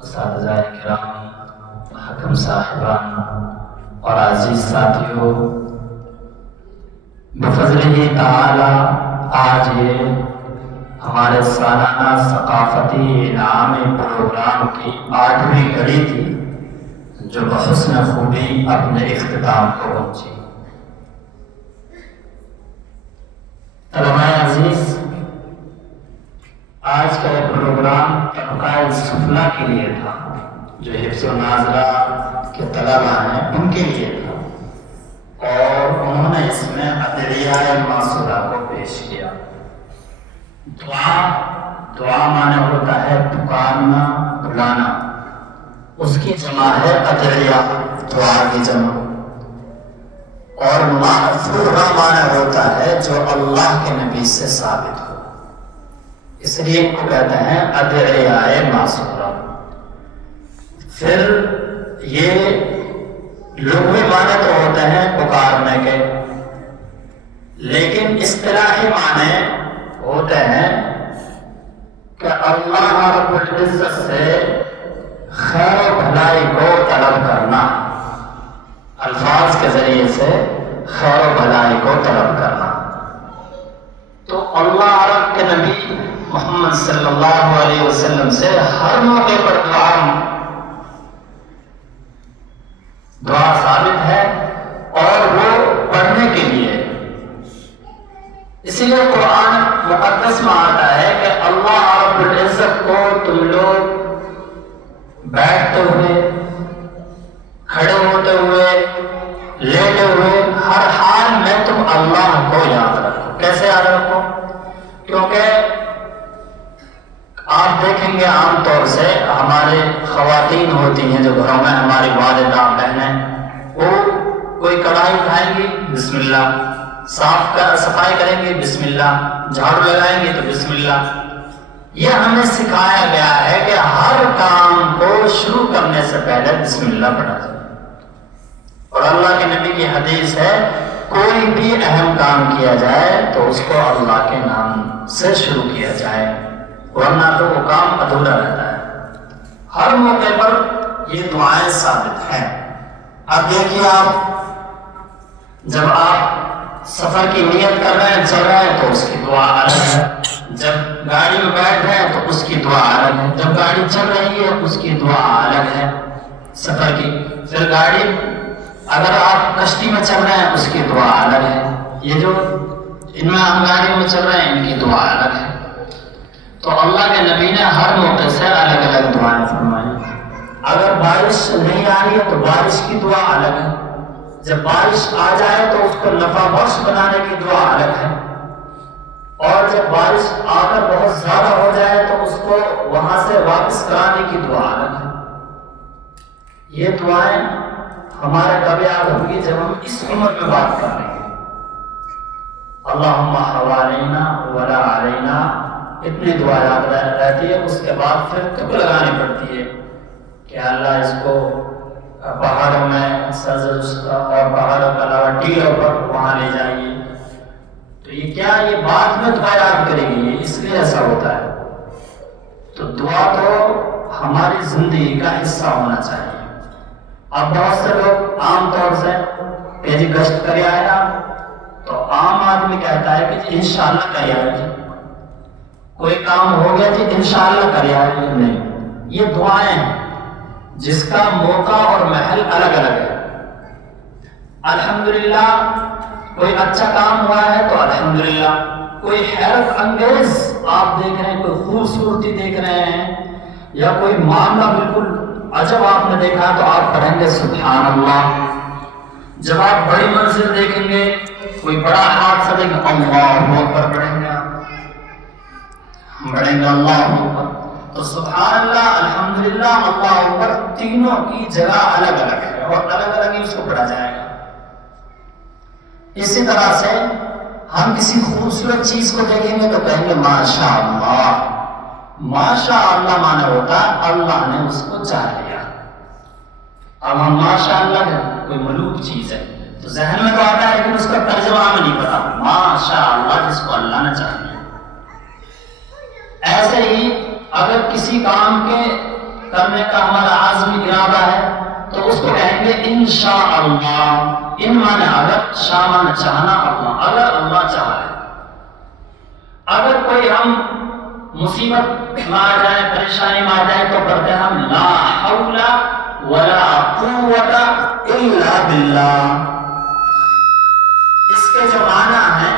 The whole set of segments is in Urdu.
اساتذہ کرام، حکم صاحبان اور عزیز ساتھیوں، بفضلہ تعالی آج یہ ہمارے سالانہ ثقافتی انعامی پروگرام کی 8ویں کڑی تھی جو بحسن خوبی اپنے اختتام کو پہنچی۔ طلباء عزیز، آج کا یہ پروگرام طبقہ سفلا کے لیے تھا، جو حفظ و ناظرہ کے طلبہ ہیں ان کے لیے تھا، اور انہوں نے اس میں ادعیہ معصورہ کو پیش کیا۔ دعا معنی ہوتا ہے پکارنا، بلانا، اس کی جمع ہے ادعیہ، دعا کی جمع، اور معصورہ معنی ہوتا ہے جو اللہ کے نبی سے ثابت ہو، اس لیے ان کو کہتے ہیں ادعیہ معصورہ۔ پھر یہ لغوی معنی تو ہوتے ہیں پکارنے کے، لیکن اصطلاحی معنی ہوتے ہیں کہ اللہ رب العزت سے خیر و بھلائی کو طلب کرنا، الفاظ کے ذریعے سے خیر و بھلائی کو طلب کرنا۔ تو اللہ رب کے نبی محمد صلی اللہ علیہ وسلم سے ہر موقع پر دعا ثابت ہے، اور وہ پڑھنے کے لیے، اسی لیے قرآن مقدس میں آتا ہے کہ اللہ رب العزت کو تم لوگ بیٹھتے ہوئے، کھڑے ہوتے ہوئے، لیٹے ہوئے، ہر حال میں تم اللہ کو یاد رکھو۔ کیسے یاد رکھو؟ کیونکہ آپ دیکھیں گے عام طور سے ہمارے خواتین ہوتی ہیں جو گھروں میں، ہماری والدہ بہنیں، وہ کوئی کڑھائی اٹھائیں گی بسم اللہ، صفائی کریں گی بسم اللہ، جھاڑو لگائیں گی تو بسم اللہ۔ یہ ہمیں سکھایا گیا ہے کہ ہر کام کو شروع کرنے سے پہلے بسم اللہ پڑھا جائے، اور اللہ کے نبی کی حدیث ہے کوئی بھی اہم کام کیا جائے تو اس کو اللہ کے نام سے شروع کیا جائے، ورنہ تو وہ کام ادھورا رہتا ہے۔ ہر موقع پر یہ دعائیں ثابت ہیں۔ اب دیکھیے، آپ جب آپ سفر کی نیت کر رہے ہیں، چل رہے ہیں، تو اس کی دعا الگ ہے، جب گاڑی میں بیٹھ رہے ہیں تو اس کی دعا الگ ہے، جب گاڑی چل رہی ہے اس کی دعا الگ ہے سفر کی، پھر گاڑی اگر آپ کشتی میں چل رہے ہیں اس کی دعا الگ ہے، یہ جو ان میں ہم گاڑیوں میں چل رہے ہیں ان کی دعا الگ ہے۔ تو اللہ کے نبی نے ہر موقع سے الگ الگ دعائیں فرمائی۔ اگر بارش نہیں آ رہی ہے تو بارش کی دعا الگ ہے، جب بارش آ جائے تو اس کو نفع بخش بنانے کی دعا الگ ہے، اور جب بارش آ کر بہت زیادہ ہو جائے تو اس کو وہاں سے واپس کرانے کی دعا الگ ہے۔ یہ دعائیں ہمارے کب یاد ہوگی؟ جب ہم اس عمر میں بات کر رہے ہیں، اللہم حوالینا ولا علینا، اتنی دعا یاد رہتی ہے۔ اس کے بعد پھر تک لگانی پڑتی ہے کہ اللہ اس کو پہاڑوں میں اور پہاڑوں کے علاوہ ٹیلوں پر وہاں لے جائیے، تو یہ کیا، یہ بعد میں دعا یاد کرے گی، اس لیے ایسا ہوتا ہے۔ تو دعا تو ہماری زندگی کا حصہ ہونا چاہیے۔ اب بہت سے لوگ عام طور سے کہ جی گشت کرے آیا، تو عام آدمی کہتا ہے کہ جی انشاءاللہ کرے آئے جی، کوئی کام ہو گیا جی انشاءاللہ کرے آئے جی، نہیں، یہ دعائیں ہیں جس کا موقع اور محل الگ الگ ہے۔ الحمدللہ کوئی اچھا کام ہوا ہے تو الحمدللہ، کوئی حیرت انگیز آپ دیکھ رہے ہیں، کوئی خوبصورتی دیکھ رہے ہیں، یا کوئی معاملہ بالکل عجب آپ نے دیکھا تو آپ پڑھیں گے سبحان اللہ۔ جب آپ بڑی منزل دیکھیں گے، کوئی بڑا حادثہ دیکھیں گے، اللہ اکبر پڑھیں گے، آپ پڑھیں گے اللہ اکبر۔ تو سبحان اللہ، الحمدللہ، اللہ اکبر، تینوں کی جگہ الگ الگ ہے، اور الگ الگ ہی اس کو پڑھا جائے گا۔ اسی طرح سے ہم کسی خوبصورت چیز کو دیکھیں گے تو کہیں گے ماشاء اللہ۔ ماشاء اللہ معنی ہوتا ہے اللہ نے اس کو چاہ لیا۔ اب ہم ماشاء اللہ ہے کوئی ملوک چیز ہے تو ذہن میں تو آتا ہے، لیکن اس کا ترجمہ ہمیں نہیں پتا۔ ماشاء اللہ جس کو اللہ نے چاہ لیا۔ ایسے ہی اگر کسی کام کے کرنے کا ہمارا عزم ارادہ ہے تو اس کو کہیں گے انشاءاللہ. ان معنی اگر، شاء معنی چاہنا، اللہ اگر اللہ چاہے. اگر کوئی ہم مصیبت میں آ جائے، پریشانی میں آ جائے تو پڑھتے ہیں ہم لا حول ولا قوت الا باللہ. اس کے جو معنی ہیں،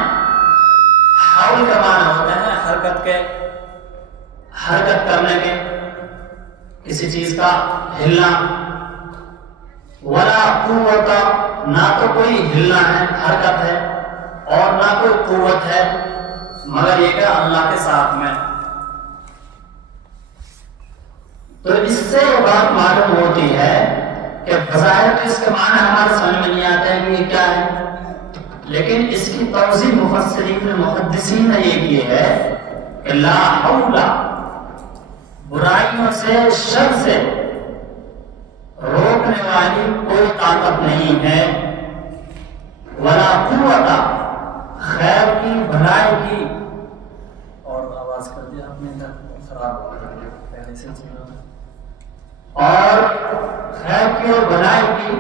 حول کا معنی ہوتا ہے حرکت کے، حرکت کرنے کے، کسی چیز کا ہلنا. ولا قوت، نہ تو کوئی ہلنا ہے، حرکت ہے، اور نہ کوئی قوت ہے، مگر یہ کہ اللہ کے ساتھ میں. تو اس سے یہ بات معلوم ہوتی ہے کہ بظاہر تو اس کے معنی ہمارے سمجھ میں نہیں آتے ہیں کہ یہ کیا ہے، لیکن اس کی توضیح مفسرین محدثین نے یہ کی ہے کہ لا حول، برائیوں سے، شر سے روکنے والی کوئی طاقت نہیں ہے. ولا قوت، خیر کی، بھلائی کی. اور آواز کر دیا آپ نے، خراب ہو گیا پہلے سے. اور خیر کی اور بھلائی کی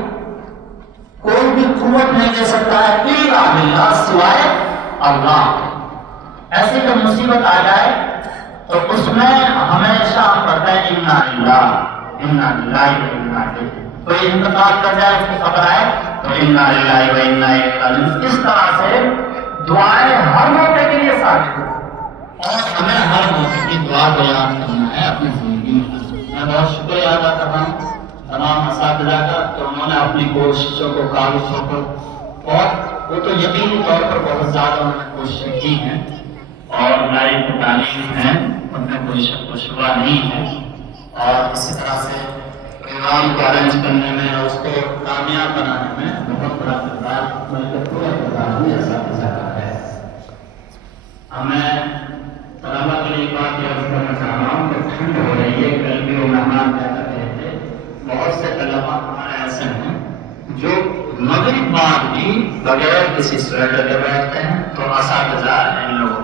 کوئی بھی قوت نہیں دے سکتا ہے الا باللہ، سوائے اللہ. ایسی جب مصیبت آ جائے تو اس میں ہمیشہ ہم پڑھتے ہیں انا للہ انا للہ و انا الیہ. کوئی انتقال کر جائے، اس کی خبر آئے تو انا للہ و انا الیہ راجعون. اس طرح سے دعائیں ہر موقع کے لیے ثابت ہیں اور ہمیں ہر موقع کی دعا کو یاد کرنا ہے اپنی زندگی میں. میں بہت شکریہ ادا کر رہا ہوں تمام اساتذہ کا کہ انہوں نے اپنی کوششوں کو، کاوشوں کو، اور وہ تو یقینی طور پر بہت زیادہ انہوں نے کوششیں کی ہیں اور لائف تعلیم ہیں، ان میں کوئی شک و شبہ نہیں ہے. اور اسی طرح سے پروگرام کو ارینج کرنے میں اور اس کو کامیاب بنانے میں بہت بڑا کردار بلکہ پورا کردار بھی اساتذہ کا ہے. ہمیں طلبا کے لیے بات یہ کرنا چاہ رہا ہوں کہ ٹھنڈ ہو رہی ہے. کل بھی وہ مہمان کیا کر رہے تھے، بہت سے طلبا ہمارے ایسے ہیں جو مغرب بعد بھی بغیر کسی سویٹر کے بیٹھتے ہیں. تو اساتذہ ان لوگوں